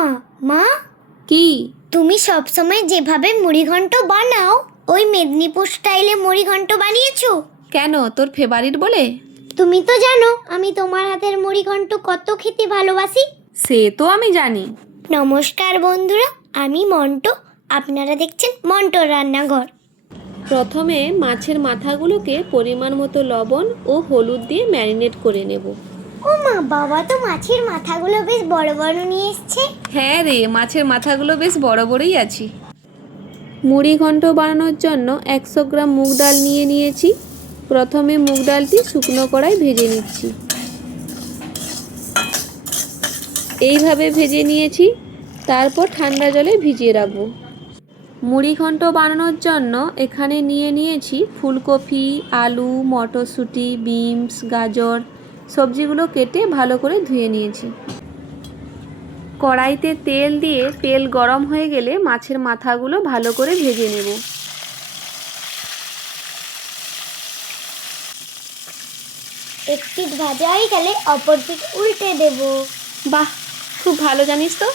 মা, মা, কি? তুমি সবসময় যেভাবে মুড়িঘণ্ট বানাও ওই মেদিনীপুর স্টাইলে মুড়িঘণ্ট বানিয়েছো? কেন, তোর ফেভারিট বলে? তুমি তো জানো আমি তোমার হাতের মুড়িঘণ্ট কত খেতে ভালোবাসি। সে তো আমি জানি। নমস্কার বন্ধুরা, আমি মন্টু, আপনারা দেখছেন মন্টুর রান্নাঘর। প্রথমে মাছের মাথাগুলোকে পরিমাণ মতো লবণ ও হলুদ দিয়ে ম্যারিনেট করে নেব। ও মা, বাবা তো মাছের মাথাগুলো বেশ বড় বড় নিয়ে এসছে। হ্যাঁ রে, মাছের মাথাগুলো বেশ বড় বড়ই আছে। মুড়িঘণ্ট বানানোর জন্য 100 গ্রাম মুগ ডাল নিয়েছি। প্রথমে মুগ ডালটি শুকনো কড়াই ভেজে নিচ্ছি। এইভাবে ভেজে নিয়েছি, তারপর ঠান্ডা জলে ভিজিয়ে রাখবো। মুড়িঘণ্ট বানানোর জন্য এখানে নিয়েছি ফুলকপি, আলু, মটরশুঁটি, বিনস, গাজর। সবজিগুলো কেটে ভালো করে ধুয়ে নিয়েছি। কড়াইতে তেল দিয়ে তেল গরম হয়ে গেলে মাছের মাথাগুলো ভালো করে ভেজে নেব। এক পিঠ ভাজা হয়ে গেলে অপর পিঠ উল্টে দেব। বাহ, খুব ভালো জানিস তো।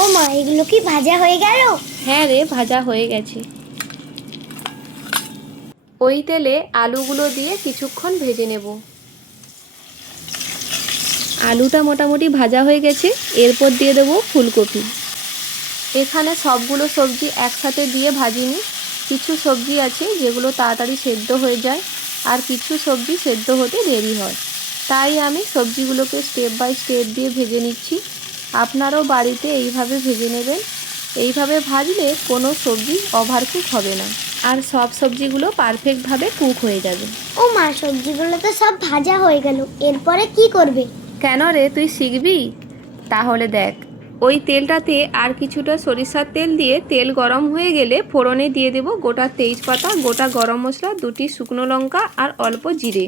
ও মা, এগুলো কি ভাজা হয়ে গেল? হ্যাঁ রে, ভাজা হয়ে গেছে। ওই তেলে আলুগুলো দিয়ে কিছুক্ষণ ভেজে নেব। আলুটা মোটামুটি ভাজা হয়ে গেছে, এরপর দিয়ে দেবো ফুলকপি। এখানে সবগুলো সবজি একসাথে দিয়ে ভাজিনি। কিছু সবজি আছে যেগুলো তাড়াতাড়ি সেদ্ধ হয়ে যায়, আর কিছু সবজি সেদ্ধ হতে দেরি হয়। তাই আমি সবজিগুলোকে স্টেপ বাই স্টেপ দিয়ে ভেজে নিচ্ছি। আপনারাও বাড়িতে এইভাবে ভেজে নেবেন। এইভাবে ভাজলে কোনো সবজি ওভারকুক হবে না, আর সব সবজিগুলো পারফেক্টভাবে কুক হয়ে যাবে। ও মা, সবজিগুলো তো সব ভাজা হয়ে গেল, এরপরে কি করবে? কেন রে, তুই শিখবি? তাহলে দেখ, ওই তেলটাতে আর কিছুটা সরিষার তেল দিয়ে তেল গরম হয়ে গেলে ফোড়নে দিয়ে দেব গোটা তেজপাতা, গোটা গরম মশলা, 2টি শুকনো লঙ্কা আর অল্প জিরে।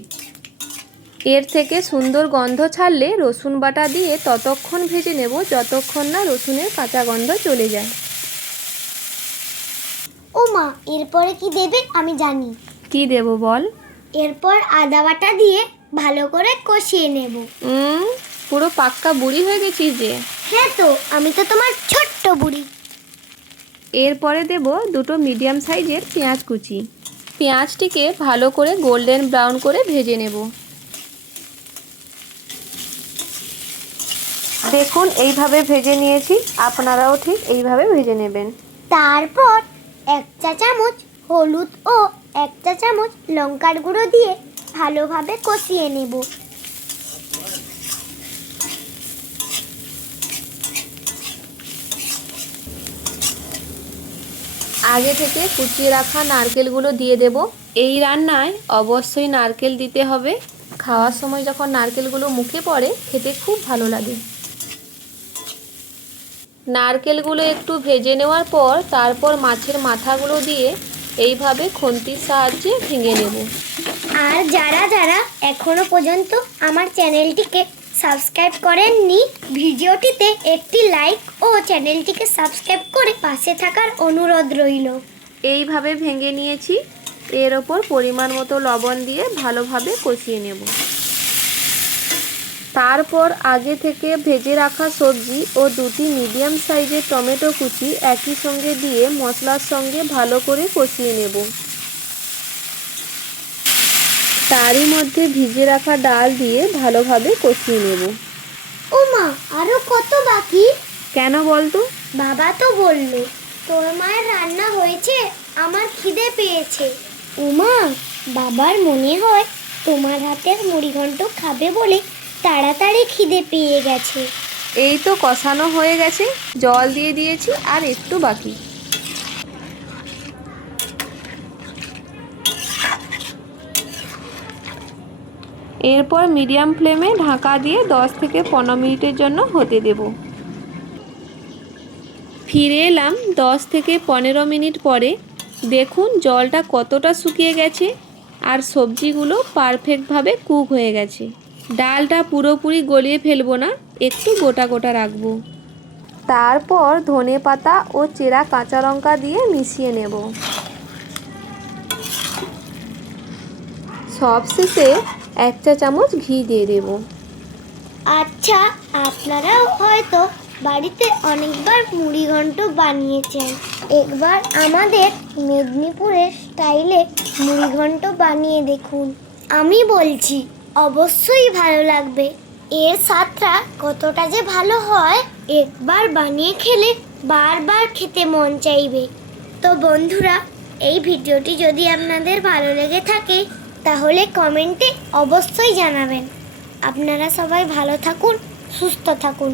এর থেকে সুন্দর গন্ধ ছাড়লে রসুন বাটা দিয়ে ততক্ষণ ভেজে নেব যতক্ষণ না রসুনের কাঁচা গন্ধ চলে যায়। ও মা, এরপরে কি দেবে আমি জানি। কি দেব বল? এরপর আদা বাটা দিয়ে ভালো করে কষিয়ে নেব। পুরো পাক্কা বুড়ি হয়ে গেছিস যে। হ্যাঁ তো, আমি তো তোমার ছোট্ট বুড়ি। এরপরে দেব 2টো মিডিয়াম সাইজের পেঁয়াজ কুচি। পেঁয়াজটিকে ভালো করে গোল্ডেন ব্রাউন করে ভেজে নেব। দেখুন, এইভাবে ভেজে নিয়েছি, আপনারাও ঠিক এইভাবে ভেজে নেবেন। তারপর 1 চা চামচ হলুদ ও 1 চা চামচ লঙ্কার গুঁড়ো দিয়ে ভালোভাবে কষিয়ে নেব। আগে থেকে কুচিয়ে রাখা নারকেলগুলো দিয়ে দেব। এই রান্নায় অবশ্যই নারকেল দিতে হবে। খাওয়ার সময় যখন নারকেলগুলো মুখে পড়ে খেতে খুব ভালো লাগে। নারকেলগুলো একটু ভেজে নেওয়ার পর তারপর মাছের মাথাগুলো দিয়ে এইভাবে খুন্তির সাহায্যে ভেঙে নেব। আর যারা যারা এখনো পর্যন্ত আমার চ্যানেলটিকে সাবস্ক্রাইব করেননি, ভিডিওটিতে একটি লাইক ও চ্যানেলটিকে সাবস্ক্রাইব করে পাশে থাকার অনুরোধ রইল। এইভাবে ভেঙে নিয়েছি। এর ওপর পরিমাণ মতো লবণ দিয়ে ভালোভাবে কষিয়ে নেব। তারপর আগে থেকে ভেজে রাখা সবজি ও 2টি মিডিয়াম সাইজের টমেটো কুচি একই সঙ্গে দিয়ে মশলার সঙ্গে ভালো করে কষিয়ে নেব। তারই মধ্যে ভিজে রাখা ডাল দিয়ে ভালোভাবে কষিয়ে নেব। ও মা, আরো কত বাকি? কেন বলতো? বাবা তো বলল তোর মায়ের রান্না হয়েছে, আমার খিদে পেয়েছে। ও মা, বাবার মনে হয় তোমার হাতের মুড়িঘণ্ট খাবে বলে তাড়াতাড়ি খিদে পেয়ে গেছে। এই তো কষানো হয়ে গেছে, জল দিয়ে দিয়েছি, আর একটু বাকি। এরপর মিডিয়াম ফ্লেমে ঢাকা দিয়ে 10 থেকে 15 মিনিটের জন্য হতে দেব। ফিরে এলাম 10 থেকে 15 মিনিট পরে। দেখুন জলটা কতটা শুকিয়ে গেছে, আর সবজিগুলো পারফেক্টভাবে কুক হয়ে গেছে। ডালটা পুরোপুরি গলিয়ে ফেলবো না, একটু গোটা গোটা রাখবো। তারপর ধনেপাতা ও চেরা কাঁচা লঙ্কা দিয়ে মিশিয়ে নেব। সবশেষে 1 চা চামচ ঘি দিয়ে দেব। আচ্ছা, আপনারাও হয়তো বাড়িতে অনেকবার মুড়িঘণ্ট বানিয়েছেন। একবার আমাদের মেদিনীপুরের স্টাইলে মুড়িঘণ্ট বানিয়ে দেখুন। আমি বলছি অবশ্যই ভালো লাগবে। এর স্বাদটা কতটা যে ভালো হয়, একবার বানিয়ে খেলে বারবার খেতে মন চাইবে। তো বন্ধুরা, এই ভিডিওটি যদি আপনাদের ভালো লেগে থাকে তাহলে কমেন্টে অবশ্যই জানাবেন। আপনারা সবাই ভালো থাকুন, সুস্থ থাকুন।